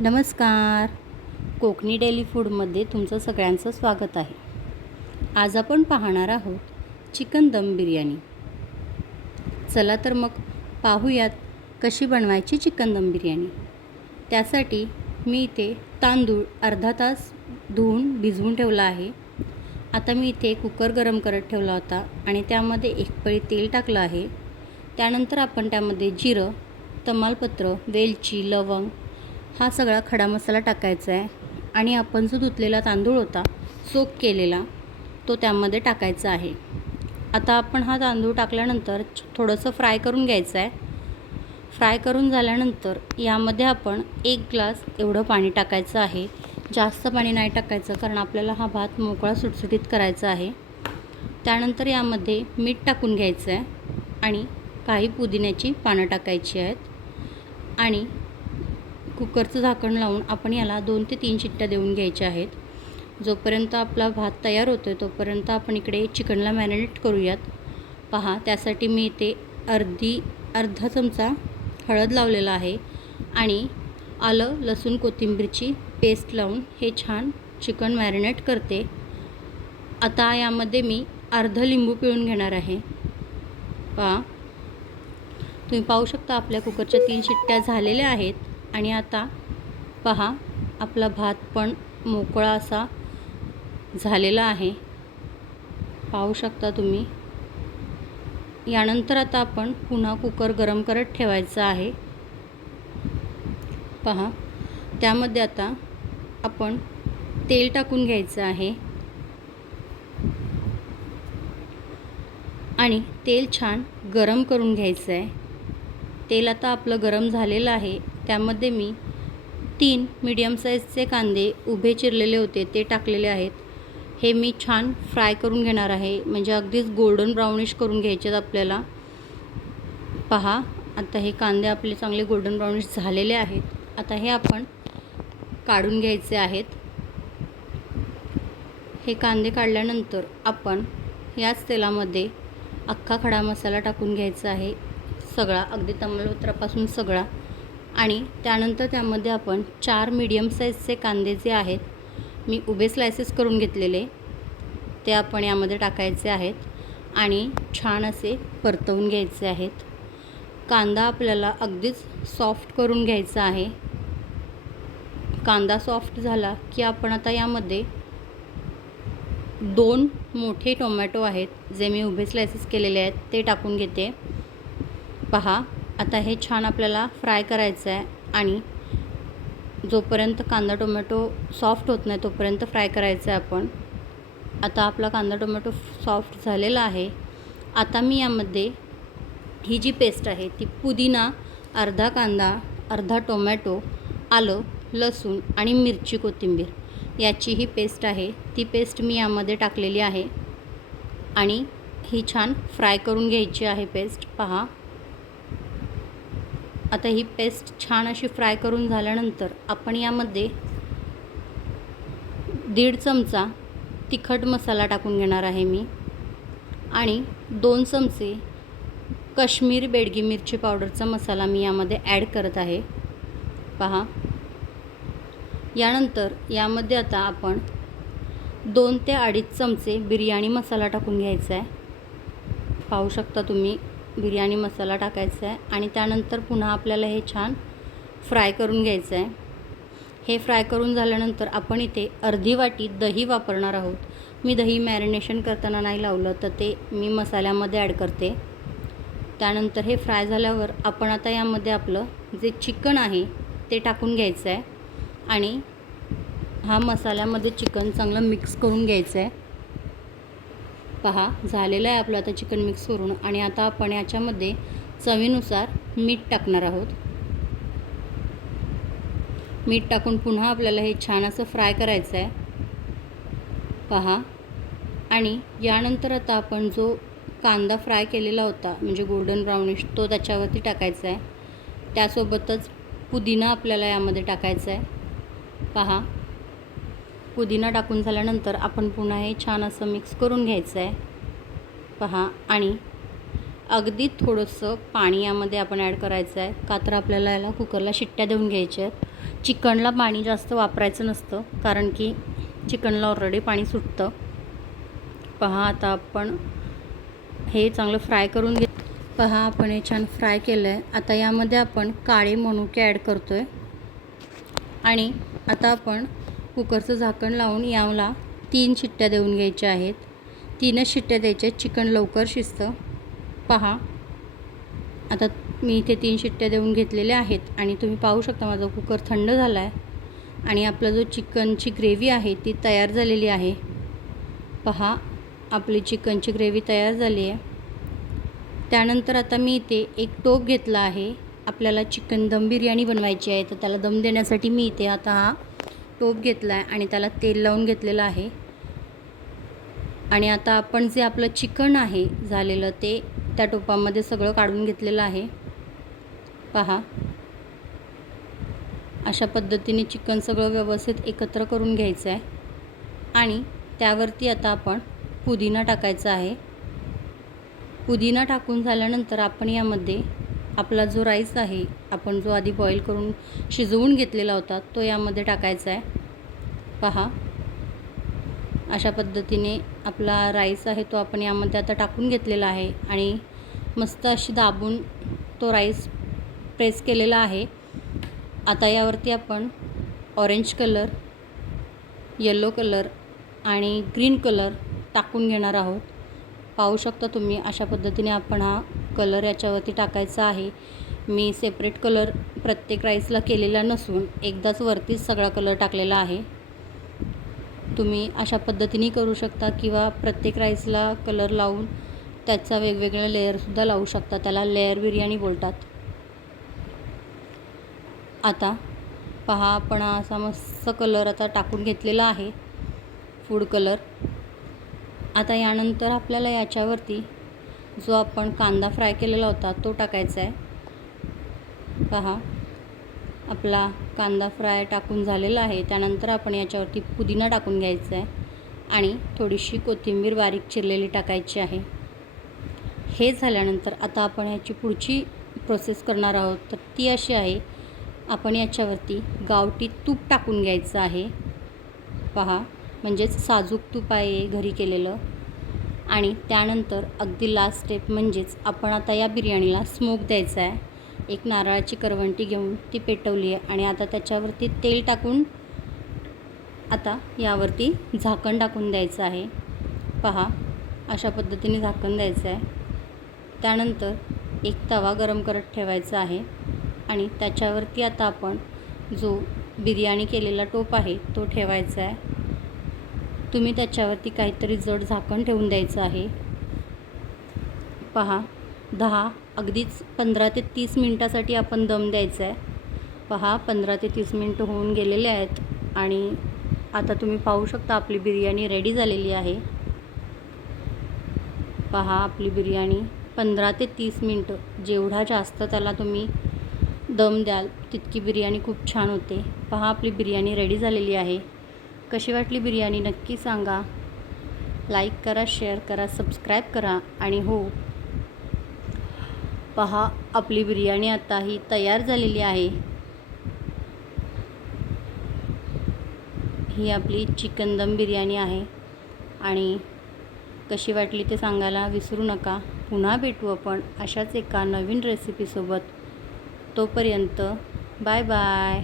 नमस्कार. कोकणी डेली फूडमध्ये तुमचं सगळ्यांचं स्वागत आहे. आज आपण पाहणार आहोत चिकन दम बिर्याणी. चला तर मग पाहूयात कशी बनवायची चिकन दम बिर्याणी. त्यासाठी मी इथे तांदूळ अर्धा तास धुवून भिजवून ठेवला आहे. आता मी इथे कुकर गरम करत ठेवला होता आणि त्यामध्ये एक पळी तेल टाकलं आहे. त्यानंतर आपण त्यामध्ये जिरं तमालपत्र वेलची लवंग हा सगळा खडा मसाला टाकायचा आहे. आणि आपण जो धुतलेला तांदूळ होता सोक केलेला तो त्यामध्ये टाकायचा आहे. आता आपण हा तांदूळ टाकल्यानंतर थोडंसं फ्राय करून घ्यायचं आहे. फ्राय करून झाल्यानंतर यामध्ये आपण एक ग्लास एवढं पाणी टाकायचं आहे. जास्त पाणी नाही टाकायचं कारण आपल्याला हा भात मोकळा सुटसुटीत करायचा आहे. त्यानंतर यामध्ये मीठ टाकून घ्यायचं आहे. आणि काही पुदिन्याची पानं टाकायची आहेत. आणि कुकरचं झाकण लावून आपण याला दोन ते तीन शिट्ट्या देऊन घ्यायच्या आहेत. जोपर्यंत आपला भात तयार होतो आहे तोपर्यंत आपण इकडे चिकनला मॅरिनेट करूयात. पहा त्यासाठी मी इथे अर्धी अर्धा चमचा हळद लावलेला आहे आणि आलं लसूण कोथिंबीरची पेस्ट लावून हे छान चिकन मॅरिनेट करते. आता यामध्ये मी अर्धं लिंबू पिळून घेणार आहे. पहा तुम्ही पाहू शकता आपल्या कुकरच्या तीन शिट्ट्या झालेल्या आहेत. आणि आता पहा आपला भात पण मोकळा असा झालेला आहे. पाहू शकता तुम्ही. यानंतर आता आपण पुन्हा कुकर गरम करत ठेवायचा आहे. पहा त्यामध्ये आता आपण तेल टाकून घ्यायचं आहे. आणि तेल छान गरम करून घ्यायचं आहे. तेल आता आपलं गरम झालेलं आहे. त्यामध्ये मी तीन मीडियम साईजचे कांदे उभे चिरलेले होते ते टाकलेले आहेत. हे मी छान फ्राय करून घेणार आहे. म्हणजे अगदीच गोल्डन ब्राउनिश करून घ्यायचे आपल्याला. पहा आता हे कांदे आपले चांगले गोल्डन ब्राउनिश झालेले आहेत. आता हे आपण काढून घ्यायचे आहेत. हे कांदे काढल्यानंतर आपण याच तेलामध्ये अख्खा खडा मसाला टाकून घ्यायचा आहे. सगळा अगदी तमालपत्रापासून सगळा. आणि त्यानंतर त्यामध्ये आपण चार मीडियम साईजचे कांदे जे आहेत मी उभे स्लायसेस करून घेतलेले. ते आपण यामध्ये टाकायचे आहेत आणि छान असे परतवून घ्यायचे आहेत. कांदा आपल्याला अगदीच सॉफ्ट करून घ्यायचा आहे. कांदा सॉफ्ट झाला की आपण आता यामध्ये दोन मोठे टोमॅटो आहेत जे मी उभे स्लायसेस केलेले आहेत ते टाकून घेते. पहा आता हे छान आपल्याला फ्राय करायचं आहे आणि जोपर्यंत कांदा टोमॅटो सॉफ्ट होत नाही तोपर्यंत फ्राय करायचं आहे आपण. आता आपला कांदा टोमॅटो सॉफ्ट झालेला आहे. आता मी यामध्ये ही जी पेस्ट आहे ती पुदिना अर्धा कांदा अर्धा टोमॅटो आलं लसूण आणि मिरची कोथिंबीर याची ही पेस्ट आहे. ती पेस्ट मी यामध्ये टाकलेली आहे आणि ही छान फ्राय करून घ्यायची आहे पेस्ट. पहा आता ही पेस्ट छान अशी फ्राय करून झाल्यानंतर आपण यामध्ये दीड चमचा तिखट मसाला टाकून घेणार आहे मी. आणि दोन चमचे कश्मीर बेडगी मिरची पावडरचा मसाला मी यामध्ये ॲड करत आहे. पहा. यानंतर यामध्ये आता आपण दोन ते अडीच चमचे बिर्याणी मसाला टाकून घ्यायचा आहे. पाहू शकता तुम्ही. बिर्याणी मसाला टाकायचा आहे आणि त्यानंतर पुन्हा आपल्याला हे छान फ्राय करून घ्यायचं आहे. हे फ्राय करून झाल्यानंतर आपण इथे अर्धी वाटी दही वापरणार आहोत. मी दही मॅरिनेशन करताना नाही लावलं तर ते मी मसाल्यामध्ये ॲड करते. त्यानंतर हे फ्राय झाल्यावर आपण आता यामध्ये आपलं जे चिकन आहे ते टाकून घ्यायचं आहे आणि हा मसाल्यामध्ये चिकन चांगलं मिक्स करून घ्यायचं आहे. पहा झालेलं आहे आपलं आता चिकन मिक्स करून. आणि आता आपण याच्यामध्ये चवीनुसार मीठ टाकणार आहोत. मीठ टाकून पुन्हा आपल्याला हे छान असं फ्राय करायचं आहे. पहा. आणि यानंतर आता आपण जो कांदा फ्राय केलेला होता म्हणजे गोल्डन ब्राउनिश तो त्याच्यावरती टाकायचा आहे. त्यासोबतच पुदिना आपल्याला यामध्ये टाकायचा आहे. पहा. पुदिना टाकून झाल्यानंतर आपण पुन्हा हे छान असं मिक्स करून घ्यायचं आहे. पहा आणि अगदी थोडंसं पाणी यामध्ये आपण ॲड करायचं आहे. का तर आपल्याला याला कुकरला शिट्ट्या देऊन घ्यायच्या आहेत. चिकनला पाणी जास्त वापरायचं नसतं कारण की चिकनला ऑलरेडी पाणी सुटतं. पहा आता आपण हे चांगलं फ्राय करून घे पहा आपण हे छान फ्राय केलं आहे आता यामध्ये आपण काळे मनुके ॲड करतो आहे आणि आता आपण कुकरचं झाकण लावून यावला तीन शिट्ट्या देऊन घ्यायच्या आहेत. तीनच शिट्ट्या द्यायच्या आहेत. चिकन लवकर शिजतं. पहा. आता मी इथे तीन शिट्ट्या देऊन घेतलेल्या आहेत आणि तुम्ही पाहू शकता माझा कुकर थंड झाला आहे आणि आपला जो चिकनची ग्रेव्ही आहे ती तयार झालेली आहे. पहा आपली चिकनची ग्रेव्ही तयार झाली आहे. त्यानंतर आता मी इथे एक टोप घेतला आहे. आपल्याला चिकन दम बिर्याणी बनवायची आहे तर त्याला दम देण्यासाठी मी इथे आता हा टोप घेतला आहे आणि त्याला तेल लावून घेतलेलं आहे. आणि आता आपण जे आपलं चिकन आहे झालेलं ते त्या टोपामध्ये सगळं काढून घेतलेलं आहे. पहा. अशा पद्धतीने चिकन सगळं व्यवस्थित एकत्र करून घ्यायचं आहे आणि त्यावरती आता आपण पुदिना टाकायचा आहे. पुदिना टाकून झाल्यानंतर आपण यामध्ये आपला जो राईस आहे आपण जो आधी बॉईल करून शिजवून घेतलेला होता तो यामध्ये टाकायचा आहे. पहा. अशा पद्धतीने आपला राईस आहे तो आपण यामध्ये आता टाकून घेतलेला आहे आणि मस्त अशी दाबून तो राईस प्रेस केलेला आहे. आता यावरती आपण ऑरेंज कलर येलो कलर आणि ग्रीन कलर टाकून घेणार आहोत. पाहू शकता तुम्ही अशा पद्धतीने आपण हा कलर याच्यावरती टाकायचा आहे. मी सेपरेट कलर प्रत्येक राईसला केलेला नसून एकदाच वरतीच सगळा कलर टाकलेला आहे. तुम्ही अशा पद्धतीने करू शकता किंवा प्रत्येक राईसला कलर लावून त्याचा वेगवेगळ्या लेअरसुद्धा लावू शकता. त्याला लेअर बिर्याणी बोलतात. आता पहा आपण असा मस्त कलर आता टाकून घेतलेला आहे. फूड कलर आता यानंतर आपल्याला याच्यावरती जो आपण कांदा फ्राय केलेला होता तो टाकायचा आहे. पहा आपला कांदा फ्राय टाकून झालेला आहे. त्यानंतर आपण याच्यावरती पुदिना टाकून घ्यायचा आहे आणि थोडीशी कोथिंबीर बारीक चिरलेली टाकायची आहे. हे झाल्यानंतर आता आपण याची पुढची प्रोसेस करणार आहोत. तर ती अशी आहे आपण याच्यावरती गावठी तूप टाकून घ्यायचं आहे. पहा म्हणजेच साजूक तूप आहे घरी केलेलं. आणि त्यानंतर अगदी लास्ट स्टेप म्हणजेच आपण आता या बिर्याणीला स्मोक द्यायचा आहे. एक नारळाची करवंटी घेऊन ती पेटवली आहे आणि आता त्याच्यावरती तेल टाकून आता यावरती झाकण टाकून द्यायचं आहे. पहा अशा पद्धतीने झाकण द्यायचं आहे. त्यानंतर एक तवा गरम करत ठेवायचा आहे आणि त्याच्यावरती आता आपण जो बिर्याणी केलेला टोप आहे तो ठेवायचा आहे. तुम्ही त्याच्यावरती काहीतरी जड झाकण ठेवून द्यायचं आहे. पहा दहा अगदीच पंधरा ते तीस मिनटासाठी आपण दम द्यायचा आहे पहा पंधरा ते तीस मिनटं होऊन गेलेले आहेत आणि आता तुम्ही पाहू शकता आपली बिर्याणी रेडी झालेली आहे. पहा आपली बिर्याणी पंधरा ते तीस मिनटं जेवढा जास्त त्याला तुम्ही दम द्याल तितकी बिर्याणी खूप छान होते. पहा आपली बिर्याणी रेडी झालेली आहे. कशी वाटली बिर्याणी नक्की सांगा. लाईक करा शेअर करा सबस्क्राईब करा आणि हो. पहा आपली बिर्याणी आता ही तयार झालेली आहे. ही आपली चिकन दम बिर्याणी आहे. आणि कशी वाटली ते सांगायला विसरू नका. पुन्हा भेटू आपण अशाच एका नवीन रेसिपीसोबत तोपर्यंत बाय बाय